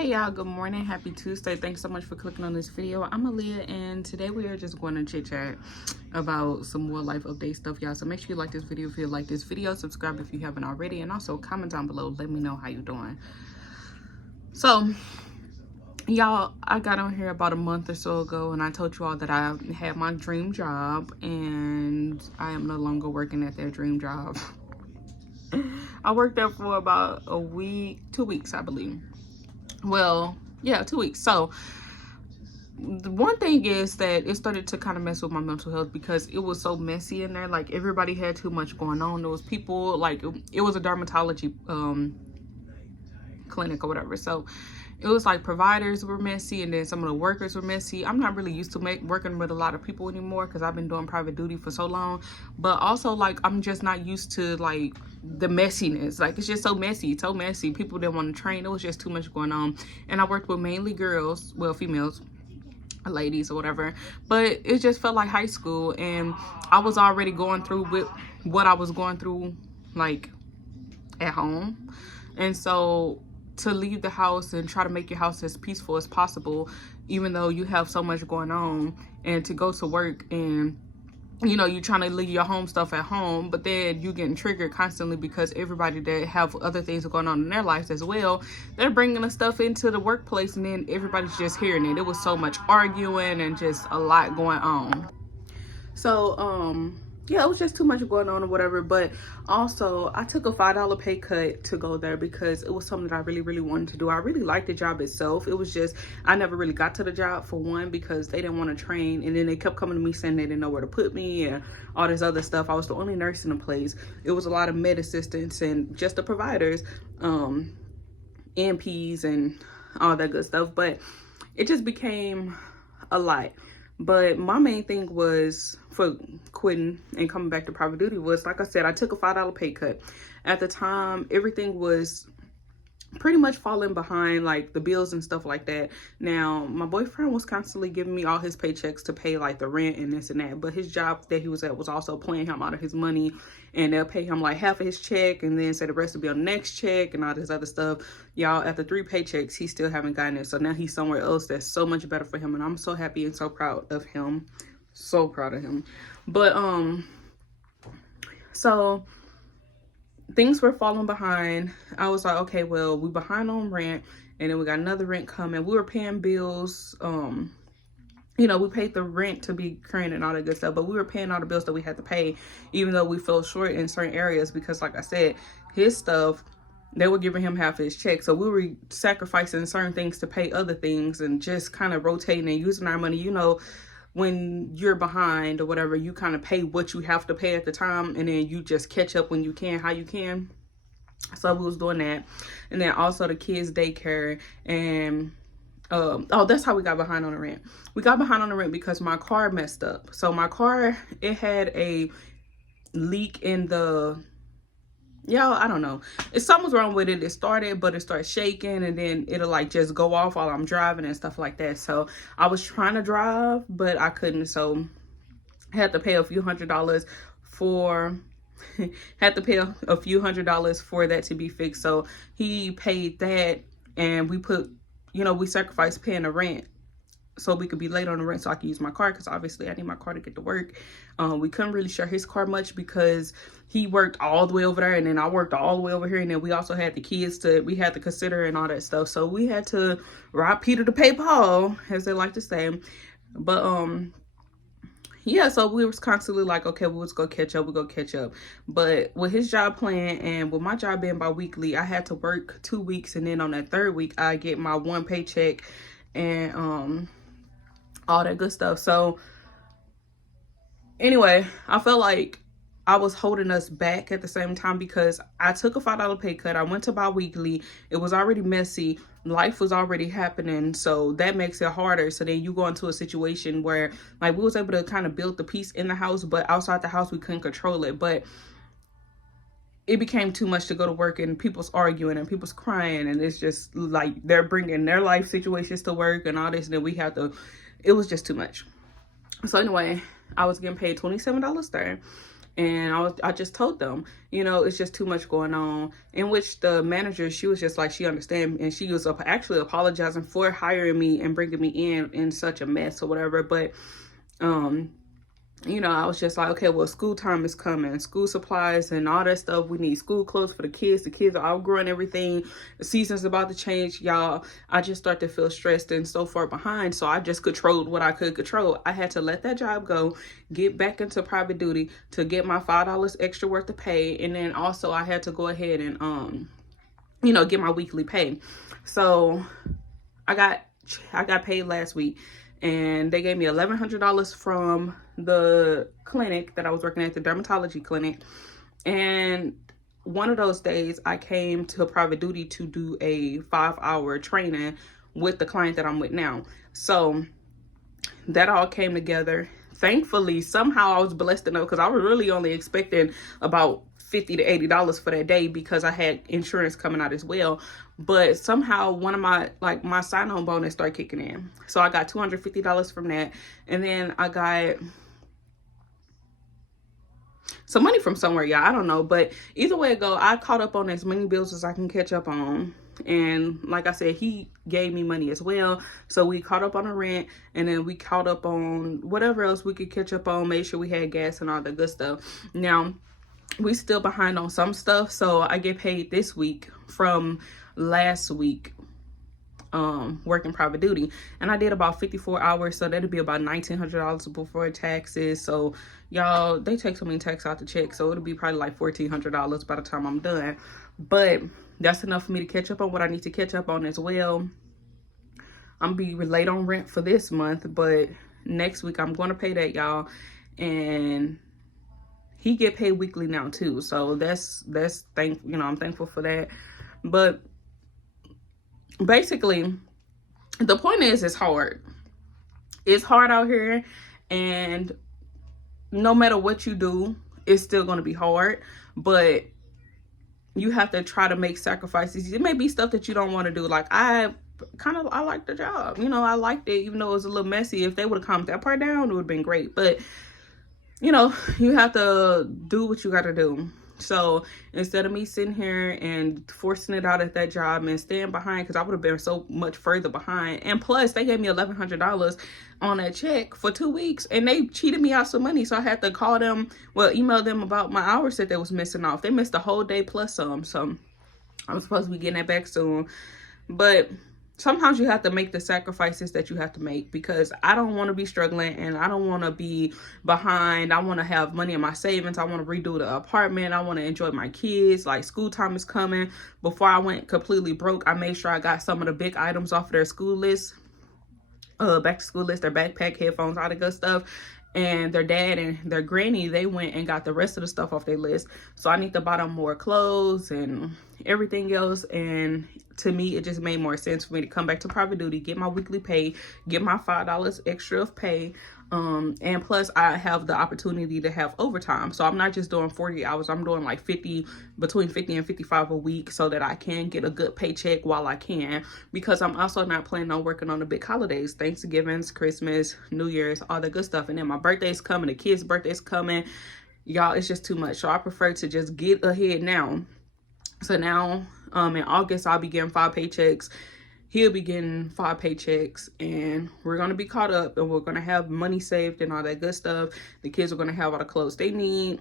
Hey y'all, good morning, happy Tuesday. Thanks so much for clicking on this video. I'm Aaliyah and today we are just going to chit chat about some more life update stuff, y'all. So make sure you like this video if you like this video, subscribe if you haven't already, and also comment down below, let me know how you doing. So y'all, I got on here about a month or so ago and I told you all that I had my dream job and I am no longer working at that dream job. I worked there for about a week, 2 weeks, I believe. Well, yeah, 2 weeks. So the one thing is that it started to kind of mess with my mental health because it was so messy in there. Like, everybody had too much going on. There was people, like, it was a dermatology clinic or whatever. So it was like providers were messy and then some of the workers were messy. I'm not really used to working with a lot of people anymore because I've been doing private duty for so long. But also, like, I'm just not used to, like, the messiness. Like, it's just so messy, so messy. People didn't want to train. It was just too much going on. And I worked with mainly girls, well, females, ladies or whatever, but it just felt like high school. And I was already going through with what I was going through, like, at home. And so to leave the house and try to make your house as peaceful as possible, even though you have so much going on, and to go to work and, you know, you're trying to leave your home stuff at home, but then you getting triggered constantly because everybody that have other things going on in their lives as well, they're bringing the stuff into the workplace, and then everybody's just hearing it. It was so much arguing and just a lot going on. So yeah, it was just too much going on or whatever. But also, I took a $5 pay cut to go there because it was something that I really wanted to do. I really liked the job itself. It was just, I never really got to the job, for one, because they didn't want to train, and then they kept coming to me saying they didn't know where to put me and all this other stuff. I was the only nurse in the place. It was a lot of med assistants and just the providers, NPs and all that good stuff. But it just became a lot. But my main thing was for quitting and coming back to private duty was, like I said, I took a $5 pay cut. At the time, everything was pretty much falling behind, like the bills and stuff like that. Now, my boyfriend was constantly giving me all his paychecks to pay like the rent and this and that, but his job that he was at was also paying him out of his money, and they'll pay him like half of his check and then say the rest will be on the next check and all this other stuff. Y'all, after 3 paychecks, he still haven't gotten it. So now he's somewhere else that's so much better for him, and I'm so happy and so proud of him. So proud of him. But so things were falling behind. I was like, okay, well, we behind on rent, and then we got another rent coming. We were paying bills. You know, we paid the rent to be current and all that good stuff, but we were paying all the bills that we had to pay, even though we fell short in certain areas because, like I said, his stuff, they were giving him half of his check. So we were sacrificing certain things to pay other things and just kind of rotating and using our money. You know, when you're behind or whatever, you kind of pay what you have to pay at the time, and then you just catch up when you can, how you can. So we was doing that. And then also the kids' daycare, and oh, that's how we got behind on the rent. We got behind on the rent because my car messed up. So my car, it had a leak in the, y'all, I don't know, if something's wrong with it. It started, but it started shaking, and then it'll like just go off while I'm driving and stuff like that. So I was trying to drive, but I couldn't. So I had to pay a few $100s for had to pay a few $100s for that to be fixed. So he paid that, and we put, you know, we sacrificed paying the rent so we could be late on the rent so I could use my car, because obviously I need my car to get to work. We couldn't really share his car much because he worked all the way over there, and then I worked all the way over here, and then we also had the kids we had to consider and all that stuff. So we had to rob Peter to pay Paul, as they like to say. But yeah, so we was constantly like, okay, we'll just go catch up, But with his job plan and with my job being bi-weekly, I had to work 2 weeks, and then on that 3rd week I get my 1 paycheck and all that good stuff. So anyway, I felt like I was holding us back at the same time because I took a $5 pay cut. I went to bi-weekly. It was already messy. Life was already happening. So that makes it harder. So then you go into a situation where, like, we was able to kind of build the peace in the house, but outside the house, we couldn't control it. But it became too much to go to work, and people's arguing and people's crying, and it's just like they're bringing their life situations to work and all this, and then we have to, it was just too much. So anyway, I was getting paid $27 there, And I just told them, you know, it's just too much going on. In which the manager, she was just like, she understand, and she was actually apologizing for hiring me and bringing me in such a mess or whatever. But you know, I was just like, okay, well, school time is coming, school supplies and all that stuff. We need school clothes for the kids. The kids are outgrowing everything. The season's about to change, y'all. I just start to feel stressed and so far behind. So I just controlled what I could control. I had to let that job go, get back into private duty to get my $5 extra worth of pay. And then also I had to go ahead and, you know, get my weekly pay. So I got paid last week, and they gave me $1,100 from the clinic that I was working at, the dermatology clinic. And one of those days I came to private duty to do a 5-hour training with the client that I'm with now. So that all came together. Thankfully, somehow I was blessed enough, because I was really only expecting about $50 to $80 for that day because I had insurance coming out as well. But somehow one of my sign-on bonus started kicking in. So I got $250 from that. And then I got some money from somewhere, y'all. I don't know. But either way it go, I caught up on as many bills as I can catch up on. And like I said, he gave me money as well. So we caught up on the rent, and then we caught up on whatever else we could catch up on, made sure we had gas and all the good stuff. Now, we still behind on some stuff, so I get paid this week from last week working private duty, and I did about 54 hours, so that'll be about $1,900 before taxes. So y'all, they take so many taxes out the check, so it'll be probably like $1,400 by the time I'm done. But that's enough for me to catch up on what I need to catch up on as well. I'm be late on rent for this month, but next week I'm going to pay that, y'all. And he get paid weekly now too, so I'm thankful for that. But basically, the point is, it's hard. It's hard out here, and no matter what you do, it's still going to be hard. But you have to try to make sacrifices. It may be stuff that you don't want to do. Like I liked the job, you know, I liked it, even though it was a little messy. If they would have calmed that part down, it would have been great. But you know, you have to do what you got to do. So instead of me sitting here and forcing it out at that job and staying behind, because I would have been so much further behind. And plus, they gave me $1,100 on that check for 2 weeks, and they cheated me out some money. So I had to call them, email them about my hours that they was missing off. They missed a whole day plus some. So I'm supposed to be getting that back soon. But sometimes you have to make the sacrifices that you have to make, because I don't want to be struggling and I don't want to be behind. I want to have money in my savings. I want to redo the apartment. I want to enjoy my kids. Like, school time is coming. Before I went completely broke, I made sure I got some of the big items off of their school list, back to school list, their backpack, headphones, all the good stuff. And their dad and their granny, they went and got the rest of the stuff off their list. So I need to buy them more clothes and everything else. And to me, it just made more sense for me to come back to private duty, get my weekly pay, get my $5 extra of pay. And plus I have the opportunity to have overtime. So I'm not just doing 40 hours. I'm doing like between 50 and 55 a week, so that I can get a good paycheck while I can, because I'm also not planning on working on the big holidays, Thanksgivings, Christmas, New Year's, all the good stuff. And then my birthday's coming, the kids' birthday's coming. Y'all, it's just too much. So I prefer to just get ahead now. So now, in August, I'll be getting 5 paychecks. He'll be getting 5 paychecks, and we're going to be caught up, and we're going to have money saved and all that good stuff. The kids are going to have all the clothes they need.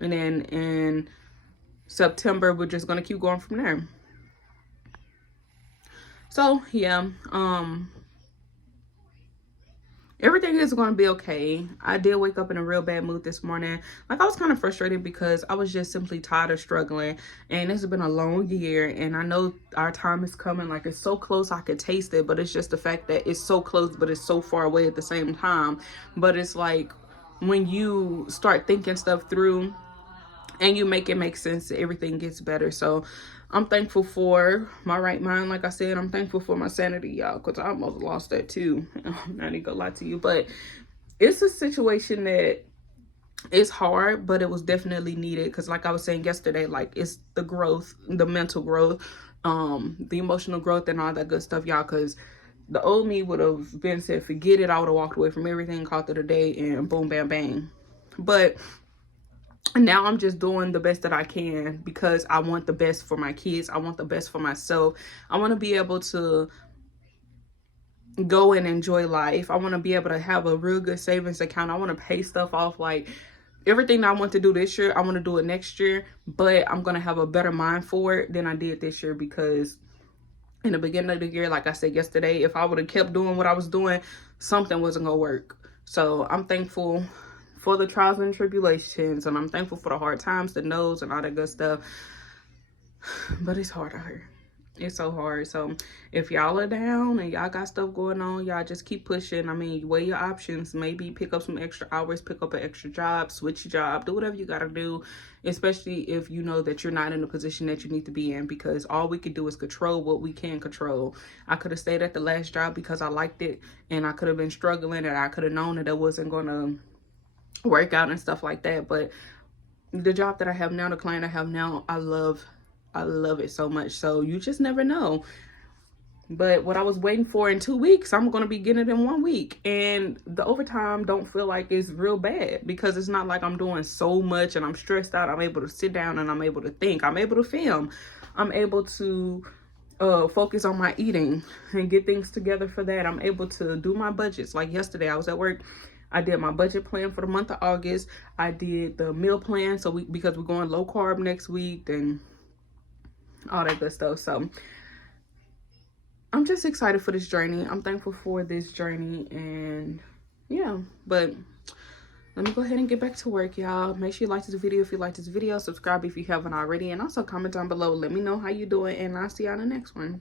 And then in September, we're just going to keep going from there. So, yeah, everything is going to be okay. I did wake up in a real bad mood this morning. Like, I was kind of frustrated because I was just simply tired of struggling. And this has been a long year. And I know our time is coming. Like, it's so close, I could taste it. But it's just the fact that it's so close, but it's so far away at the same time. But it's like, when you start thinking stuff through and you make it make sense, everything gets better. So I'm thankful for my right mind. Like I said, I'm thankful for my sanity, y'all, because I almost lost that too. I ain't gonna lie to you, but it's a situation that is hard, but it was definitely needed. Because like I was saying yesterday, like, it's the growth, the mental growth, the emotional growth and all that good stuff, y'all. Because the old me would have been said, forget it. I would have walked away from everything, called it a day, and boom, bam, bang. But And now I'm just doing the best that I can because I want the best for my kids. I want the best for myself. I want to be able to go and enjoy life. I want to be able to have a real good savings account. I want to pay stuff off. Like, everything that I want to do this year, I want to do it next year, but I'm going to have a better mind for it than I did this year, because in the beginning of the year, like I said yesterday, if I would have kept doing what I was doing, something wasn't going to work. So I'm thankful for the trials and tribulations, and I'm thankful for the hard times, the no's, and all that good stuff. But it's hard out here. It's so hard. So if y'all are down and y'all got stuff going on, y'all just keep pushing. I mean, weigh your options. Maybe pick up some extra hours, pick up an extra job, switch your job, do whatever you got to do, especially if you know that you're not in the position that you need to be in, because all we can do is control what we can control. I could have stayed at the last job because I liked it, and I could have been struggling, and I could have known that it wasn't going to work out and stuff like that. But the job that I have now, the client I have now, I love it so much. So you just never know. But what I was waiting for in 2 weeks, I'm going to be getting it in 1 week. And the overtime don't feel like it's real bad, because it's not like I'm doing so much and I'm stressed out. I'm able to sit down and I'm able to think. I'm able to film. I'm able to focus on my eating and get things together for that. I'm able to do my budgets. Like yesterday, I was at work. I did my budget plan for the month of August. I did the meal plan. So because we're going low carb next week and all that good stuff. So I'm just excited for this journey. I'm thankful for this journey, and yeah. But let me go ahead and get back to work, y'all. Make sure you like this video if you like this video. Subscribe if you haven't already, and also comment down below. Let me know how you doing, and I'll see y'all in the next one.